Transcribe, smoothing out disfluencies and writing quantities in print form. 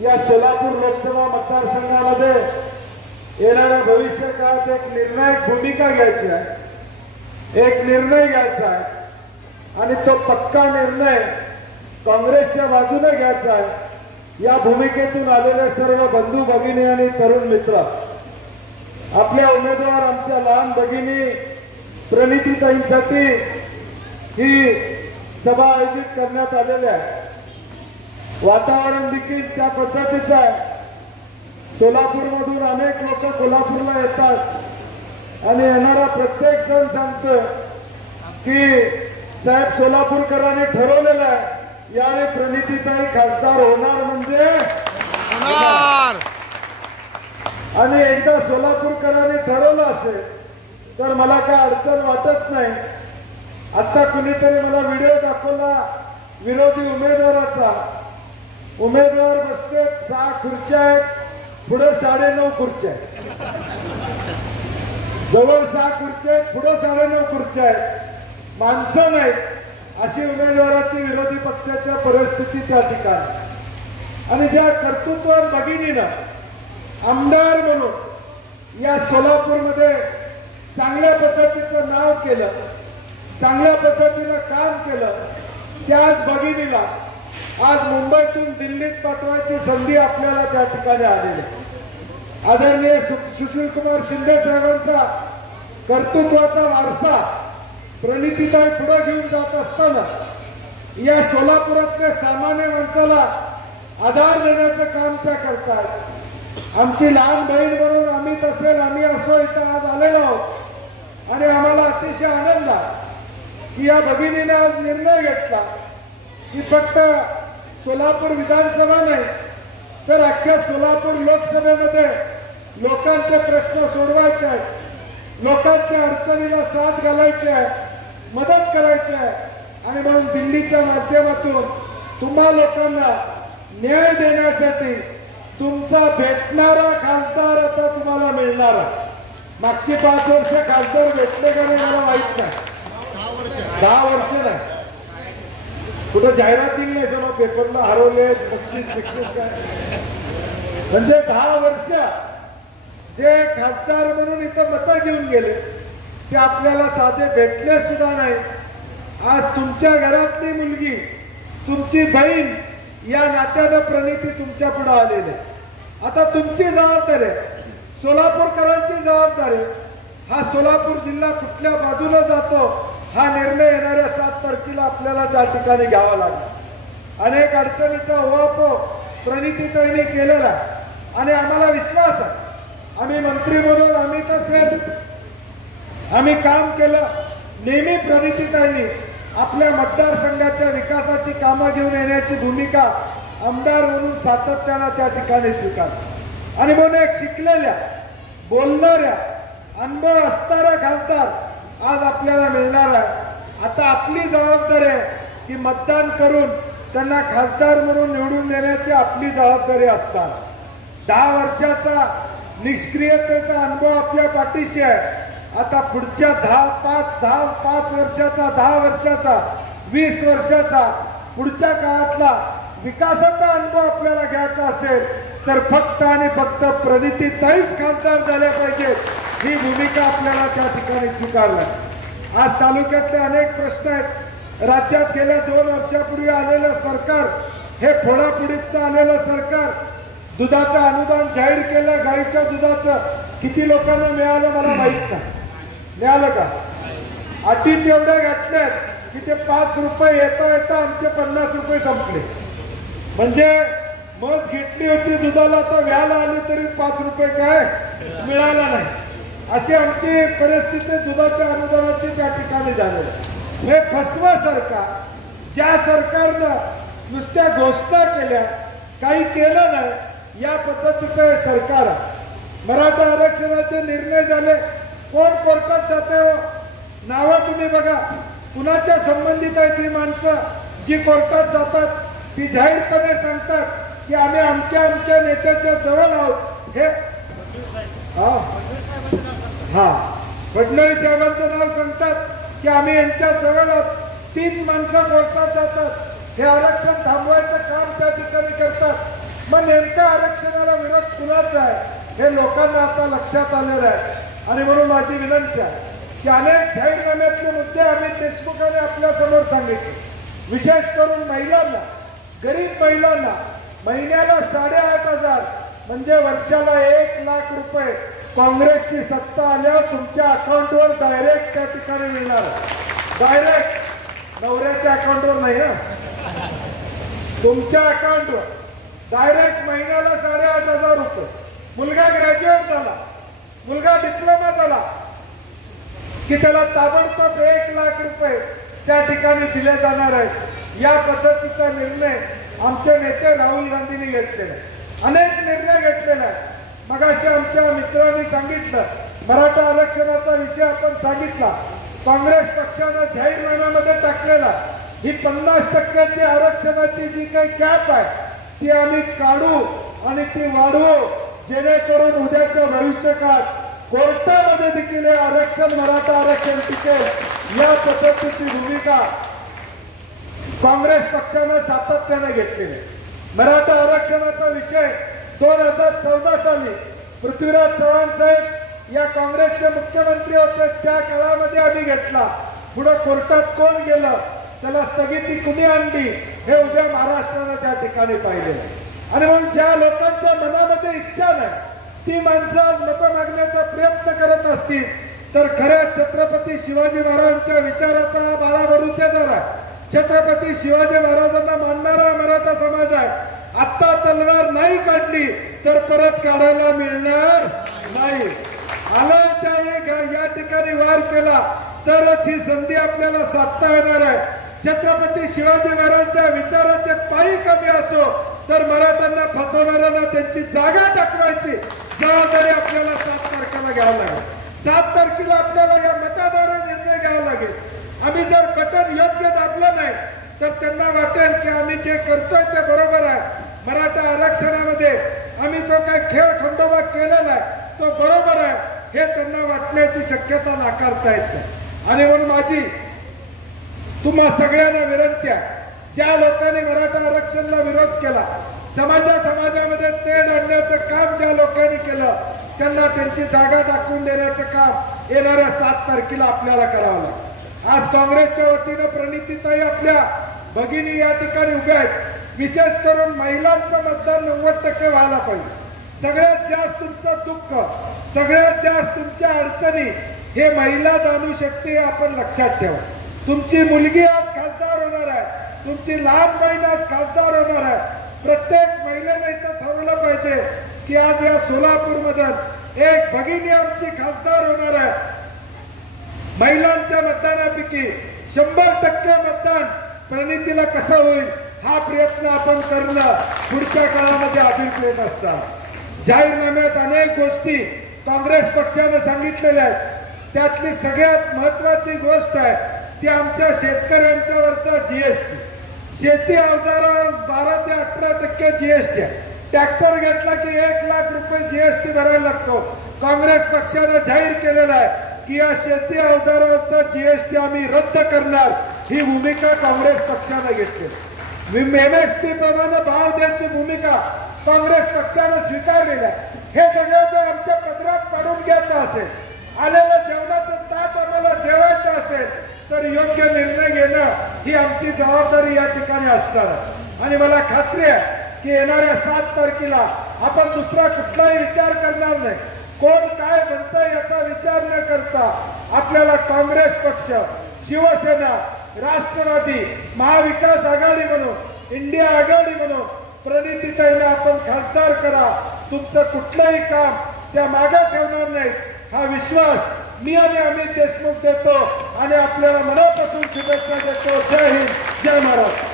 या सोलापूर लोकसभा मतदारसंघामध्ये येणाऱ्या भविष्य काळात एक निर्णायक भूमिका घ्यायची आहे, एक निर्णय घ्यायचा आहे आणि तो पक्का निर्णय काँग्रेसच्या बाजूने घ्यायचा आहे। या भूमिकेतून आलेले सर्व बंधू भगिनी आणि तरुण मित्र, आपल्या उमेदवार आमच्या लहान भगिनी प्रणितीताईंसाठी ही सभा आयोजित करण्यात आलेली आहे। वातावरण देखील त्या पद्धतीचं आहे। सोलापूरमधून अनेक लोक कोल्हापूरला येतात आणि येणारा प्रत्येक जण सांगतो की साहेब सोलापूरकरांनी ठरवलेलं आहे यावेळी प्रणितीताई खासदार होणार म्हणजे होणार। आणि एकदा सोलापूरकरांनी ठरवलं असेल तर मला काय अडचण वाटत नाही। आता कुणीतरी मला व्हिडिओ दाखवला विरोधी उमेदवाराचा, उमेदवार बसते 6 खुर्च्या आहेत, पुढे 9.5 खुर्च्या आहेत, जवळ 6 खुर्च्या आहेत, पुढे 9.5 खुर्च्या आहेत, माणसं नाहीत अशी उमेदवाराची विरोधी पक्षाच्या परिस्थिती त्या ठिकाणी। आणि ज्या कर्तृत्वान भगिनीनं आमदार म्हणून या सोलापूरमध्ये चांगल्या पद्धतीचं नाव केलं, चांगल्या पद्धतीनं काम केलं, त्याच भगिनीला आज मुंबईतून दिल्लीत पाठवायची संधी आपल्याला त्या ठिकाणी आलेली आहे। आदरणीय सुशीलकुमार शिंदे साहेबांचा कर्तृत्वाचा वारसा प्रणितीताई पुढे घेऊन जात असताना या सोलापुरातल्या सामान्य माणसाला आधार देण्याचं काम त्या करतात। आमची लहान बहीण म्हणून आम्ही तसेल आम्ही असो इथं आज आलेलो आहोत आणि आम्हाला अतिशय आनंद आहे की या भगिनीने आज निर्णय घेतला की फक्त सोलापूर विधानसभा नाही तर अख्ख्या सोलापूर लोकसभेमध्ये लोकांचे प्रश्न सोडवायचे आहेत, लोकांच्या अडचणीला साथ घालायची आहे, मदत करायची आहे आणि म्हणून दिल्लीच्या माध्यमातून तुम्हा लोकांना न्याय देण्यासाठी तुमचा भेटणारा खासदार आता तुम्हाला मिळणार। मागची 5 वर्ष खासदार भेटले का नाही मला माहित नाही, 10 वर्ष नाही, कुठं जाहिरात दिली नाही सर्व पेपरला हरवले बक्षीस काय, म्हणजे 10 वर्ष जे खासदार म्हणून इथं मतं घेऊन गेले ते आपल्याला साधे भेटले सुद्धा नाही। आज तुमच्या घरातली मुलगी तुमची बहीण या नात्यानं प्रणिती तुमच्या पुढे आलेली आहे। आता तुमची जबाबदारी आहे, सोलापूरकरांची जबाबदारी आहे, हा सोलापूर जिल्हा कुठल्या बाजूला जातो हा निर्णय येणाऱ्या 7 तारखेला आपल्याला त्या ठिकाणी घ्यावा लागेल। अनेक अडचणीचा उहापोह प्रणितीताईंनी केलेला आणि आम्हाला विश्वास आहे आम्ही मंत्री म्हणून आम्ही तसेल आम्ही काम केलं। नेहमी प्रणितीताईंनी आपल्या मतदारसंघाच्या विकासाची कामं घेऊन येण्याची भूमिका आमदार म्हणून सातत्यानं त्या ठिकाणी स्वीकारली आणि म्हणून एक शिकलेल्या बोलणाऱ्या अनुभव असणारा खासदार आज आपल्याला मिळणार आहे। आता आपली जबाबदारी आहे की मतदान करून त्यांना खासदार म्हणून निवडून देण्याची आपली जबाबदारी असणार। 10 वर्षाचा निष्क्रियतेचा अनुभव आपल्या पाठीशी आहे। आता पुढच्या 5 वर्षाचा 10 वर्षाचा 20 वर्षाचा पुढच्या काळातला विकासाचा अनुभव आपल्याला घ्यायचा असेल तर फक्त आणि फक्त प्रणितीताईच खासदार झाल्या पाहिजे ही भूमिका आपल्याला त्या ठिकाणी स्वीकारली। आज तालुक्यातले अनेक प्रश्न आहेत। राज्यात गेल्या 2 वर्षापूर्वी आलेलं सरकार हे फोडाफोडीचं आलेलं सरकार दुधाचं अनुदान जाहीर केलं, गाईच्या दुधाचं किती लोकांना मिळालं मला माहित नाही, मिळालं का? अटीच एवढ्या घातल्यात की ते 5 रुपये येता येता आमचे 50 रुपये संपले। म्हणजे मस घेतली होती दुधाला तर व्याला आली तरी 5 रुपये काय मिळाला नाही, अशी आमची परिस्थिती दुधाच्या अनुदानाची त्या ठिकाणी झाली। हे फसवा सरकार, ज्या सरकारनं नुसत्या घोषणा केल्या काही केलं नाही या पद्धतीचं हे सरकार आहे। मराठा आरक्षणाचे निर्णय झाले, कोण कोर्टात जाते हो? नावं तुम्ही बघा, कुणाच्या संबंधित आहे ती माणसं जी कोर्टात जातात ती जाहीरपणे सांगतात की आम्ही आमच्या नेत्याच्या जवळ आहोत। हे फडणवीस साहेबांचं नाव सांगतात की आम्ही यांच्या जवळ आहोत, तीच माणसं कोर्टात जातात, हे आरक्षण थांबवायचं काम त्या ठिकाणी करतात। मग नेमका आरक्षणाला विरोध कुणाचा आहे हे लोकांना आता लक्षात आलेलं आहे। आणि म्हणून माझी विनंती आहे की अनेक जाहीरनाम्यातले मुद्दे अमित देशमुखांनी आपल्या समोर सांगितले, विशेष करून महिलांना, गरीब महिलांना महिन्याला 8,500 म्हणजे वर्षाला 1,00,000 रुपये काँग्रेसची सत्ता आल्यावर तुमच्या अकाउंटवर डायरेक्ट त्या ठिकाणी मिळणार। डायरेक्ट नवऱ्याच्या अकाउंटवर नाही ना, तुमच्या अकाउंटवर डायरेक्ट महिन्याला 8,500 रुपये। मुलगा ग्रॅज्युएट झाला, मुलगा डिप्लोमा झाला की त्याला ताबडतोब 1,00,000 रुपये त्या ठिकाणी दिले जाणार आहेत। या पद्धतीचा निर्णय आमचे नेते राहुल गांधींनी घेतलेला आहे, अनेक निर्णय घेतलेला आहे। मगाशी आमच्या मित्रांनी सांगितलं, मराठा आरक्षणाचा विषय आपण सांगितला, काँग्रेस पक्षानं जाहीरनाम्यामध्ये टाकलेला ही 50% आरक्षणाची जी काही कॅप आहे ती आम्ही काढू आणि ती वाढवू, जेणेकरून उद्याच्या भविष्यकाळात कोर्टामध्ये देखील आरक्षण, मराठा आरक्षण टिकेल। या पद्धतीची भूमिका काँग्रेस पक्षानं सातत्याने घेतलेली आहे। मराठा आरक्षणाचा विषय 2014 साली पृथ्वीराज चव्हाण साहेब या काँग्रेसचे मुख्यमंत्री होते, त्या काळामध्ये आम्ही घेतला। पुढे कोर्टात कोण गेलं, त्याला स्थगिती कुणी आणली हे उद्या महाराष्ट्रानं त्या ठिकाणी पाहिलेलं आहे। आणि म्हणून ज्या लोकांच्या मनामध्ये इच्छा नाही ती माणसं आज मतं मागण्याचा प्रयत्न करत असतील तर खऱ्या छत्रपती शिवाजी महाराजांच्या विचाराचा बारा बरुतेदार आहे। छत्रपती शिवाजी महाराजांना मानणारा मराठा समाज आहे। आता तलवार नाही काढली तर परत काढायला मिळणार नाही। आला त्यावेळी या ठिकाणी वार केला तरच ही संधी आपल्याला साधता येणार आहे। छत्रपती शिवाजी महाराजांच्या विचाराचे पायी कमी असो तर मराठ्यांना फसवणाऱ्यांना त्यांची जागा दाखवायची जबाबदारी आपल्याला 7 तारखेला घ्यावी लागेल। 7 तारखेला आपल्याला या मताद्वारे निर्णय घ्यावा लागेल। आम्ही जर बटन योग्य दाबलं नाही तर त्यांना वाटेल की आम्ही जे करतोय ते बरोबर आहे, मराठा आरक्षणामध्ये आम्ही जो काही खेळ खंडोबा केलेला आहे तो बरोबर आहे हे त्यांना वाटण्याची शक्यता नाकारता येत नाही। आणि म्हणून माझी तुम्हा सगळ्यांना विनंती आहे, ज्या लोकांनी मराठा आरक्षणाला विरोध केला, समाजामध्ये तेढ आणण्याचं काम ज्या लोकांनी केलं त्यांना त्यांची जागा दाखवून देण्याचं काम येणाऱ्या 7 तारखेला आपल्याला करावं लागेल। आज काँग्रेसच्या वतीनं प्रणितीताई आपल्या भगिनी या ठिकाणी उभ्या आहेत। विशेष करून महिलांचं मतदान 90% व्हायला पाहिजे। सगळ्यात जास्त तुमचं दुःख, सगळ्यात जास्त तुमच्या अडचणी हे महिला जाणू शकते, आपण लक्षात ठेवा। तुमची मुलगी आज खासदार होणार आहे, तुमची लहान बहीण आज खासदार होणार आहे। प्रत्येक महिलेने इथं ठरवलं पाहिजे की आज या सोलापूरमधून एक भगिनी आमची खासदार होणार आहे। महिलांच्या मतदानापैकी 100% मतदान प्रणितीला कसं होईल हा प्रयत्न आपण करणं पुढच्या काळामध्ये अभिप्रेत असतात। जाहीरनाम्यात अनेक गोष्टी काँग्रेस पक्षाने सांगितलेल्या आहेत, त्यातली सगळ्यात महत्वाची गोष्ट आहे ती आमच्या शेतकऱ्यांच्यावरचा जीएसटी। शेती अवजारावर 12 ते 18% जीएसटी आहे। ट्रॅक्टर घेतला की 1,00,000 रुपये जीएसटी भरायला लागतो। काँग्रेस पक्षाने जाहीर केलेला आहे की या शेती अवजारावरचा जीएसटी आम्ही रद्द करणार, ही भूमिका काँग्रेस पक्षाने घेतली। MSP प्रमाणे भाव द्यायची भूमिका काँग्रेस पक्षाने स्वीकारलेली आहे। हे सगळं जर आमच्या पदरात पाडून घ्यायचं असेल, आलेलं जेवणाचं ताट आम्हाला जेवायचं असेल तर योग्य निर्णय घेणं ही आमची जबाबदारी या ठिकाणी असणार आहे। आणि मला खात्री आहे की येणाऱ्या 7 तारखेला आपण दुसरा कुठलाही विचार करणार नाही, कोण काय म्हणतं याचा विचार न करता आपल्याला काँग्रेस पक्ष, शिवसेना, राष्ट्रवादी, महाविकास आघाडी म्हणून, इंडिया आघाडी म्हणून प्रणितीताईंना आपण खासदार करा। तुमचं कुठलंही काम त्या मागे ठेवणार नाही हा विश्वास मी आणि अमित देशमुख देतो आणि आपल्याला मनापासून शुभेच्छा देतो। जय हिंद, जय महाराष्ट्र।